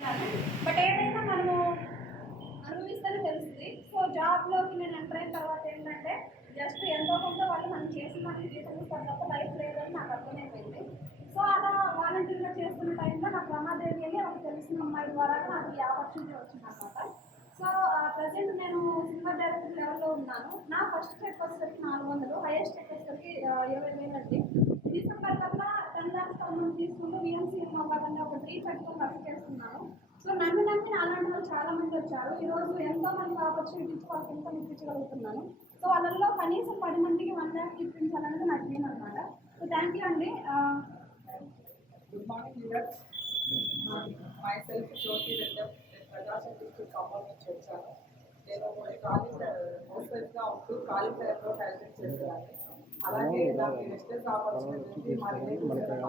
But ఏదైనా మనము అనుభవిస్తేనే తెలుస్తుంది. సో జాబ్లోకి నేను ఎంటర్ అయిన తర్వాత ఏంటంటే జస్ట్ ఎంతో కొంత వాళ్ళు మనం చేసిన మనకి జీతం తప్ప లైఫ్ లేదని నాకు అర్థమైపోయింది. సో అలా వాలంటీర్గా చేస్తున్న టైంలో నాకు రమాదేవి అని ఒక తెలిసిన అమ్మాయి ద్వారా నాకు ఈ ఆపర్చునిటీ వచ్చిందనమాట. సో ప్రజెంట్ నేను సినిమా డైరెక్టర్ లెవెల్లో ఉన్నాను. నా ఫస్ట్ చెక్ వచ్చేసరికి 400, హైయెస్ట్ చెక్ వచ్చేసరికి 20,000 అండి. డిసెంబర్ కల్లా 10 lakhs అమౌంట్ తీసుకుంటూ విఎంసీ అవ్వాలని ఒక డ్రీమ్ పెట్టుకొని వర్క్ చేస్తున్నాను. సో నన్ను నమ్మి అలాంటి వాళ్ళు చాలా మంది వచ్చారు. ఈరోజు ఎంతో మంది ఆపర్చునిటీ ఇచ్చి వాళ్ళకి ఎంతో ఇప్పించగలుగుతున్నాను. సో వాళ్ళల్లో కనీసం 10 మందికి 1 lakh ఇప్పించాలనేది నా డ్రీమ్ అనమాట. సో థ్యాంక్ యూ అండి. Good morning leaders. Myself Jyothi రెడ్డర్, ప్రజాశక్తి ఖమ్మం నుంచి వచ్చాను. నేను కాలేజ్ హోస్టల్గా ఉంటూ ఖాళీ టైంలో టైలరింగ్ చేసేదాన్ని. అలాగే నాకు వెస్టేజ్ ఆపర్చునిటీ మా రిలేటివ్స్ నాకు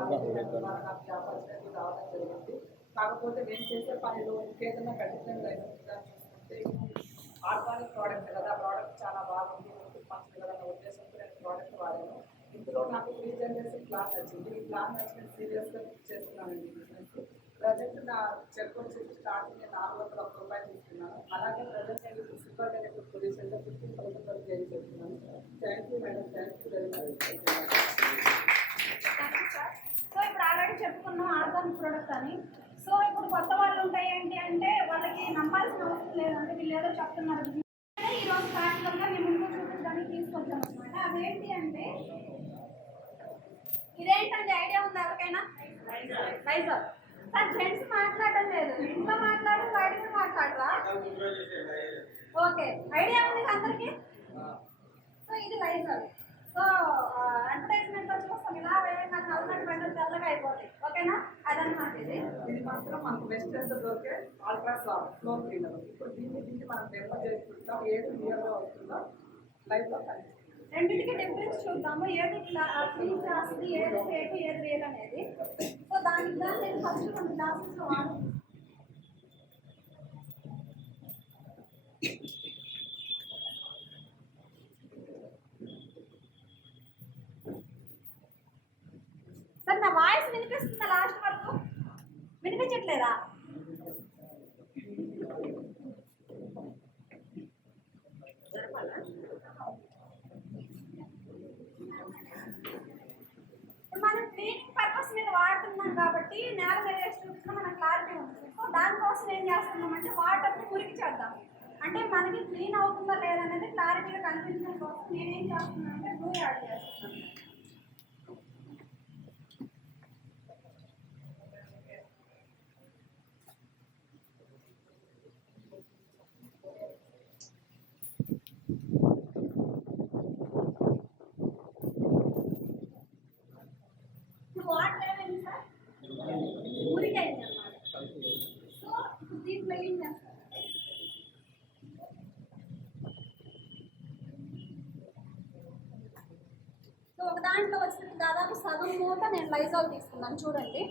ఆపర్చునిటీ రావడం జరిగింది. కాకపోతే నేను చేసే పనిలో ఇంకేదైనా ఖచ్చితంగా చూసుకుంటే ఆర్గానిక్ ప్రోడక్ట్ కదా, ప్రోడక్ట్ చాలా బాగుంది, మంచిది కదా అన్న ఉద్దేశంతో నేను ప్రోడక్ట్ వాడాను. ఇందులో నాకు 3 జనరేషన్ ప్లాన్ నచ్చింది. ఈ ప్లాన్ నచ్చిన సీరియస్గా చేస్తున్నానండి బిజినెస్. ప్రజెంట్ నా చెక్ వచ్చేసి స్టార్టింగ్ నేను 401 రూపాయలు తీసుకున్నాను. అలాగే ప్రజెంట్ నేను సూపర్ డైరెక్టర్ పొజిషన్లో 15,000 వరకు గెయిన్ చేస్తున్నాను. Thank you madam, thank you very much. So ఇప్పుడు ఆల్రెడీ చెప్పుకున్నాం ఆర్గానిక్ ప్రోడక్ట్ అని. సో ఇప్పుడు కొత్త వాళ్ళు ఉంటాయి ఏంటి అంటే వాళ్ళకి నమ్మాల్సిన అవసరం లేదంటే వీళ్ళు ఏదో చెప్తున్నారు. ఈరోజు ప్రాక్టికల్గా మేము ముందు చూపించడానికి తీసుకొచ్చాం అనమాట. అదేంటి అంటే ఇదేంటంటే ఐడియా ఉందా ఎవరికైనా? వైజాగ్ సార్ జెంట్స్ మాట్లాడడం లేదు, ఇంట్లో మాట్లాడు బయట మాట్లాడరా? ఓకే, ఐడియా ఉంది అందరికి. సో ఇది వైజాగ్. సో అడ్వర్టైజ్మెంట్ వచ్చి వస్తాం ఇలా వేయంగా నల్లటి బండలు తెల్లగా అయిపోతాయి. ఓకేనా? అదనమాట. ఇది మాత్రం మనకు వెస్టర్న్ దొరికే అల్ట్రాసాఫ్ట్ ఫ్లోర్ క్లీనర్. ఇప్పుడు దీన్ని మనం డెమో చేసుకుంటాం. ఏది క్లియర్గా వస్తుందో లైవ్లో కనిపిస్తుంది. రెండింటికి డిఫరెన్స్ చూద్దాము, ఏది క్లీన్ చేస్తుంది, ఏది ఫేక్, ఏది రియల్ అనేది. సో దానికి నేను ఫస్ట్ కొన్ని క్లాసెస్ వాడు. సార్ నా వాయిస్ వినిపిస్తుందా? లాస్ట్ వరకు వినిపించట్లేదా? మనం క్లీనింగ్ పర్పస్ మీద వాడుతున్నాం కాబట్టి నేల మీద వేసి చూపించిన మనకు క్లారిటీ ఉంటుంది. సో దానికోసం ఏం చేస్తున్నామంటే వాటర్ని మురికి చేద్దాం. అంటే మనకి క్లీన్ అవుతుందా లేదనేది క్లారిటీగా కనిపించడం కోసం నేనేం చేస్తున్నాను అంటే బ్లూ యాడ్ చేస్తున్నాను. వాటర్ ఏమైంది సార్? మురికైంది అన్నమాట. సో ఇప్పుడు దీంట్లో ఏం చేస్తారు? సో ఒక దాంట్లో వచ్చిన దాదాపు సగం మూట నేను లైజాల్ తీసుకున్నాను చూడండి.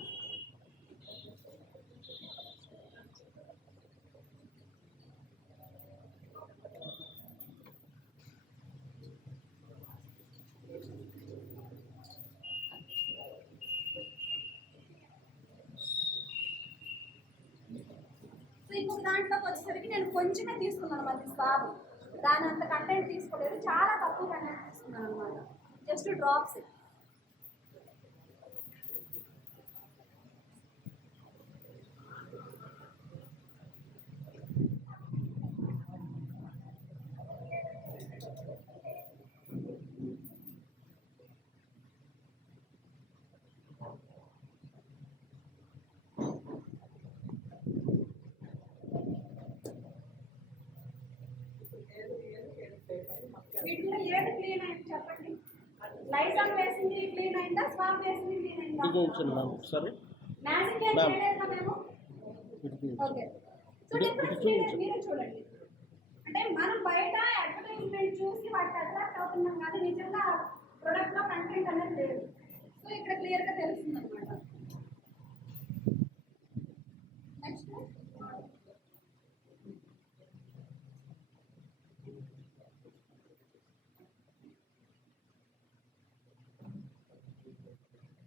సో ఇంకొక దాంట్లోకి వచ్చేసరికి నేను కొంచెమే తీసుకున్నాను, మరి బాబు దాని అంత కంటెంట్ తీసుకోలేదు, చాలా తక్కువ కంటెంట్ తీసుకున్నాను అనమాట. Just drops. వీటిలో ఏది క్లీన్ అయింది చెప్పండి? లైజాల్ వేసింది క్లీన్ అయిందా? స్వామ్ వేసింది క్లీన్ అయిందా? మ్యాజిక్ ఏం చేయలేదా మేము? ఓకే. సో డిఫరెన్స్ మీరే చూడండి. అంటే మనం బయట అడ్వర్టైజ్మెంట్ చూసి వాటికి అట్రాక్ట్ అవుతున్నాం కానీ నిజంగా ప్రొడక్ట్లో కంటెంట్ అనేది లేదు. సో ఇక్కడ క్లియర్గా తెలుస్తుంది అనమాట. నెక్స్ట్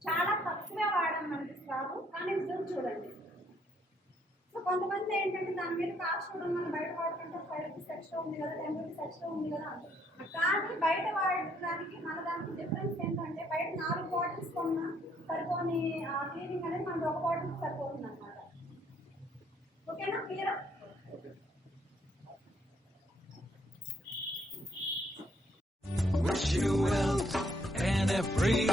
చాలా తక్కువే వాడాం మనకి స్క్రాబ్, కానీ రిజల్ట్ చూడండి. సో కొంతమంది ఏంటంటే దాని మీద కాస్ట్ చూడడం మనం బయట వాడుతుంటే 5 రూపీస్ ఎక్స్ట్రా ఉంది కదా, 10 రూపీస్ ఎక్స్ట్రా ఉంది కదా అంటారు. కానీ బయట వాడడానికి మన దానికి డిఫరెన్స్ ఏంటంటే బయట 4 బాటిల్స్ కొన్నా సరిపోని క్లీనింగ్ అనేది మనకి ఒక బాటిల్ సరిపోతుంది అనమాట. ఓకేనా, క్లియరా? Wish you health and a free